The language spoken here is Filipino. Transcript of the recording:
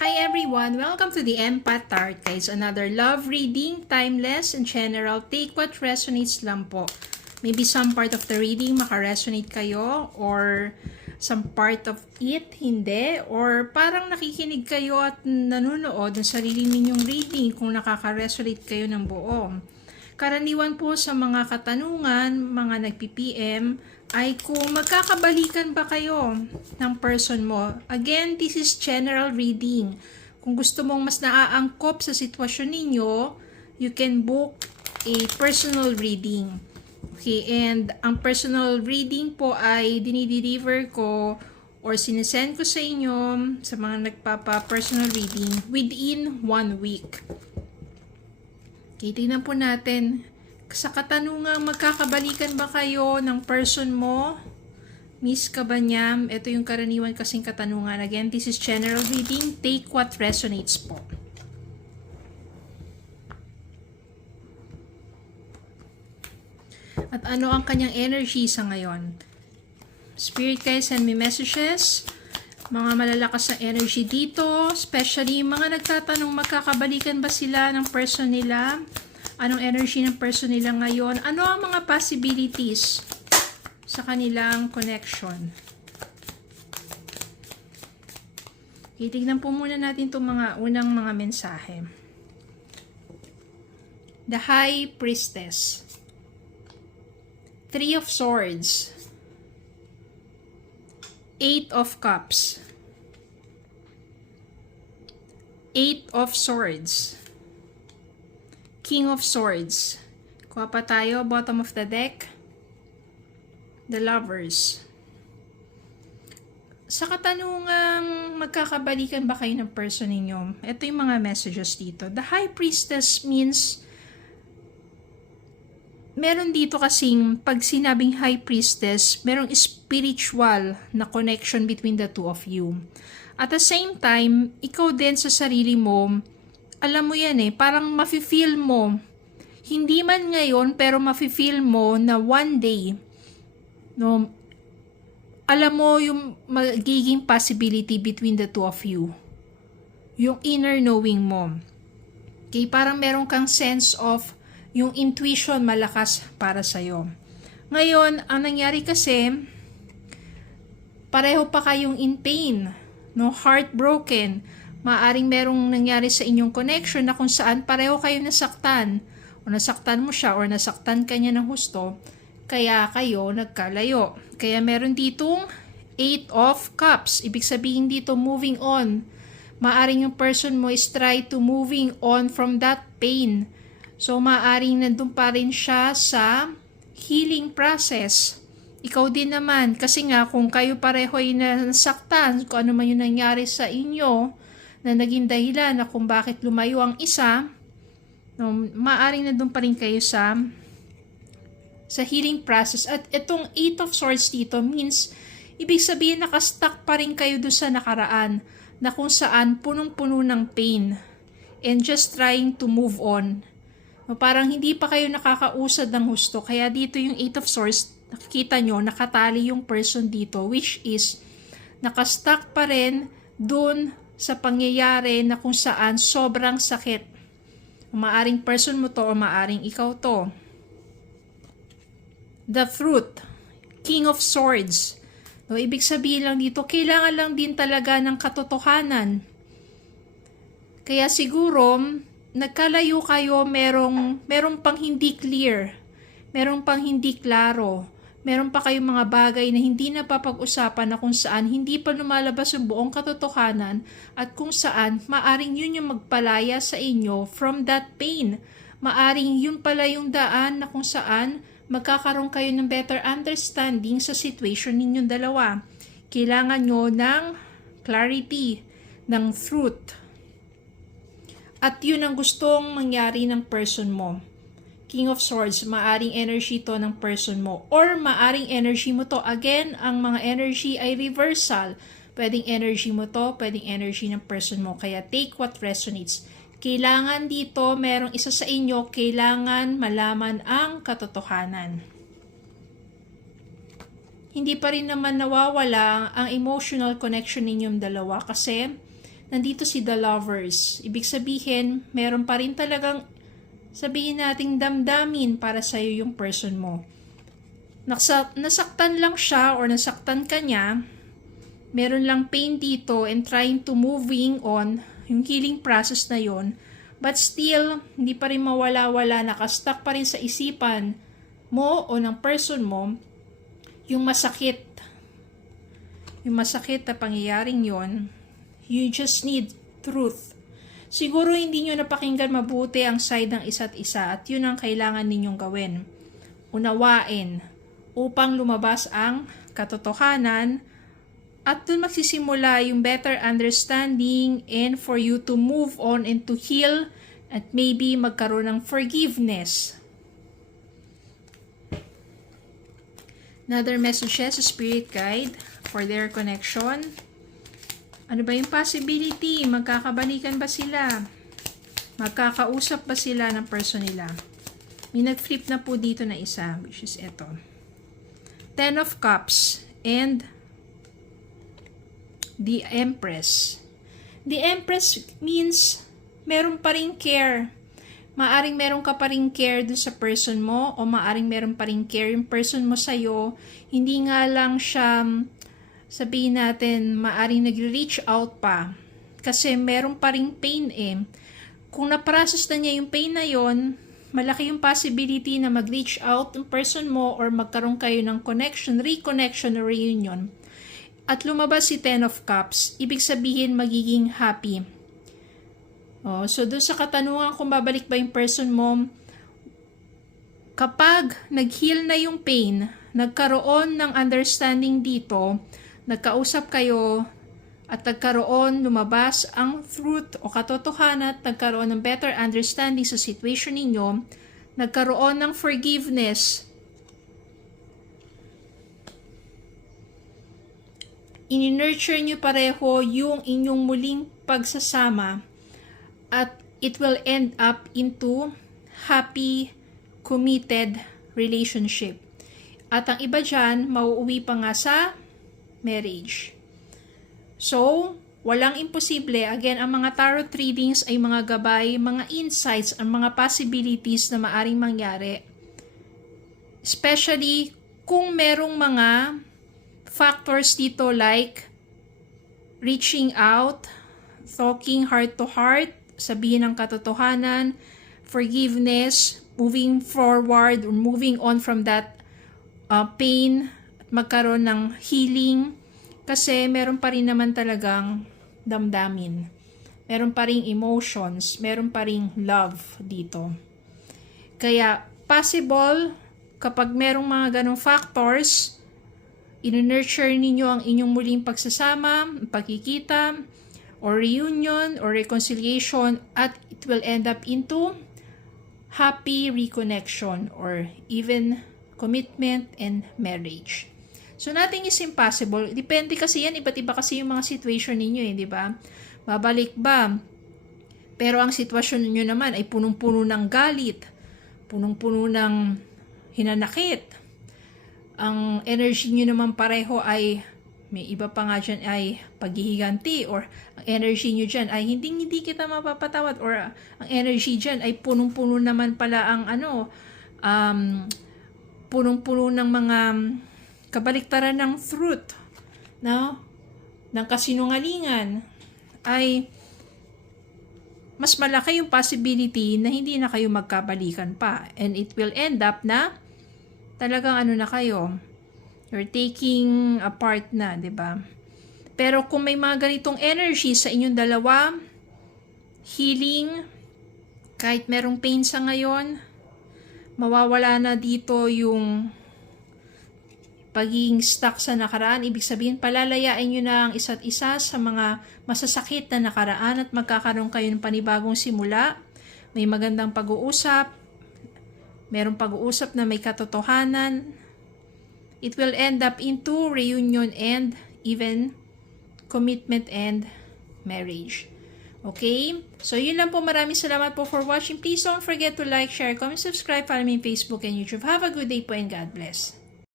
Hi everyone! Welcome to the Empath Tarot, guys. Another love reading, timeless and general. Take what resonates lang po. Maybe some part of the reading makaresonate kayo or some part of it hindi. Or parang nakikinig kayo at nanonood ng sarili ninyong reading kung nakaka-resonate kayo ng buo. Karaniwan po sa mga katanungan, mga nag-PPM, ay kung magkakabalikan ba kayo ng person mo. Again, this is general reading. Kung gusto mong mas naaangkop sa sitwasyon ninyo, you can book a personal reading. Okay, and ang personal reading po ay dinideliver ko or sinesend ko sa inyo sa mga nagpapa-personal reading within 1 week. Okay, tingnan po natin. Sa katanungang magkakabalikan ba kayo ng person mo? Miss ka ba niya? Ito yung karaniwan kasing katanungan. Again, this is general reading. Take what resonates po. At ano ang kanyang energy sa ngayon? Spirit guys, send me messages. Mga malalakas na energy dito. Especially mga nagtatanong magkakabalikan ba sila ng person nila? Anong energy ng person nila ngayon? Ano ang mga possibilities sa kanilang connection? Titignan po muna natin itong mga unang mga mensahe. The High Priestess. 3 of Swords. 8 of Cups. 8 of Swords. King of Swords. Kuha pa tayo, bottom of the deck. The Lovers. Sa katanungang magkakabalikan ba kayo ng person ninyo, ito yung mga messages dito. The High Priestess means, meron dito kasing, pag sinabing High Priestess, merong spiritual na connection between the two of you. At the same time, ikaw din sa sarili mo, alam mo yan parang mafe-feel mo, hindi man ngayon, pero mafe-feel mo na one day, no, alam mo yung magiging possibility between the two of you. Yung inner knowing mo. Okay, parang meron kang sense of yung intuition malakas para sa'yo. Ngayon, ang nangyari kasi, pareho pa kayong in pain, no, heartbroken. Maaring merong nangyari sa inyong connection na kung saan pareho kayo nasaktan o nasaktan mo siya or nasaktan ka niya ng husto, kaya kayo nagkalayo. Kaya meron ditong 8 of Cups. Ibig sabihin dito, moving on. Maaring yung person mo is try to moving on from that pain. So maaring nandun pa rin siya sa healing process. Ikaw din naman, kasi nga kung kayo pareho ay nasaktan, kung ano man yung nangyari sa inyo, na naging dahilan na kung bakit lumayo ang isa, no, maaring nandun pa rin kayo sa healing process. At itong 8 of Swords dito means, ibig sabihin nakastuck pa rin kayo doon sa nakaraan, na kung saan punong-puno ng pain, and just trying to move on. No, parang hindi pa kayo nakakausad ng husto. Kaya dito yung 8 of Swords, nakikita nyo, nakatali yung person dito, which is, nakastuck pa rin doon sa pangyayari na kung saan sobrang sakit. Maaring person mo to o maaring ikaw to. The Fruit, King of Swords. No, ibig sabihin lang dito, kailangan lang din talaga ng katotohanan. Kaya siguro, nagkalayo kayo, merong pang hindi clear, merong pang hindi klaro. Meron pa kayong mga bagay na hindi napapag-usapan na kung saan hindi pa lumalabas yung buong katotohanan at kung saan maaring yun yung magpalaya sa inyo from that pain. Maaring yun pala yung daan na kung saan magkakaroon kayo ng better understanding sa situation ninyong dalawa. Kailangan nyo ng clarity, ng truth. At yun ang gustong mangyari ng person mo. King of Swords, maaring energy to ng person mo. Or maaring energy mo to. Again, ang mga energy ay reversal. Pwedeng energy mo to, pwedeng energy ng person mo. Kaya take what resonates. Kailangan dito, merong isa sa inyo, kailangan malaman ang katotohanan. Hindi pa rin naman nawawala ang emotional connection ninyong dalawa kasi nandito si The Lovers. Ibig sabihin, meron pa rin talagang sabihin nating damdamin para sa'yo yung person mo. Nasaktan lang siya or nasaktan ka niya, meron lang pain dito and trying to moving on, yung healing process na yon. But still, hindi pa rin mawala-wala, nakastuck pa rin sa isipan mo o ng person mo yung masakit. Yung masakit na pangyayaring yon. You just need truth. Siguro hindi nyo napakinggan mabuti ang side ng isa't isa at yun ang kailangan ninyong gawin. Unawain upang lumabas ang katotohanan at dun magsisimula yung better understanding and for you to move on and to heal at maybe magkaroon ng forgiveness. Another messages, spirit guide for their connection. Ano ba yung possibility? Magkakabalikan ba sila? Magkakausap ba sila ng person nila? May nag-flip na po dito na isa, which is ito. Ten of Cups and the Empress. The Empress means meron pa rin care. Maaring meron ka pa rin care dun sa person mo o maaring meron pa rin care yung person mo sa'yo. Hindi nga lang siya, sabihin natin, maaring nag-reach out pa. Kasi meron pa rin pain eh. Kung na-process na niya yung pain na yon, malaki yung possibility na mag-reach out yung person mo or magkaroon kayo ng connection, reconnection or reunion. At lumabas si Ten of Cups, ibig sabihin magiging happy. So doon sa katanungan kung babalik ba yung person mo, kapag nag-heal na yung pain, nagkaroon ng understanding dito, nagkausap kayo, at nagkaroon, lumabas ang truth o katotohanan at nagkaroon ng better understanding sa situation ninyo, nagkaroon ng forgiveness, in-nurture nyo pareho yung inyong muling pagsasama at it will end up into happy, committed relationship. At ang iba dyan, mauuwi pa nga sa marriage. So, walang imposible. Again, ang mga tarot readings ay mga gabay, mga insights, ang mga possibilities na maaring mangyari. Especially kung merong mga factors dito like reaching out, talking heart to heart, sabihin ang katotohanan, forgiveness, moving forward or moving on from that pain, at magkaroon ng healing. Kasi meron pa rin naman talagang damdamin. Meron pa rin emotions, meron pa rin love dito. Kaya possible kapag merong mga ganong factors, in-nurture ninyo ang inyong muling pagsasama, pagkikita, or reunion, or reconciliation, at it will end up into happy reconnection, or even commitment and marriage. So, nothing is impossible. Depende kasi yan, iba't iba kasi yung mga situation ninyo di ba? Babalik ba? Pero ang sitwasyon ninyo naman ay punong-puno ng galit, punong-puno ng hinanakit. Ang energy nyo naman pareho ay, may iba pa nga dyan ay paghihiganti, or ang energy nyo dyan ay hindi kita mapapatawad, or ang energy dyan ay punong-puno naman pala ang punong-puno ng mga kabaliktaran ng truth, no? Ng kasinungalingan, ay mas malaki yung possibility na hindi na kayo magkabalikan pa. And it will end up na talagang na kayo, you're taking apart na, di ba? Pero kung may mga ganitong energy sa inyong dalawa, healing, kahit merong pain sa ngayon, mawawala na dito yung pagiging stuck sa nakaraan. Ibig sabihin, palalayain nyo na ang isa't isa sa mga masasakit na nakaraan at magkakaroon kayo ng panibagong simula. May magandang pag-uusap, merong pag-uusap na may katotohanan. It will end up into reunion and even commitment and marriage. Okay? So, yun lang po. Maraming salamat po for watching. Please don't forget to like, share, comment, subscribe. Follow me on Facebook and YouTube. Have a good day po and God bless.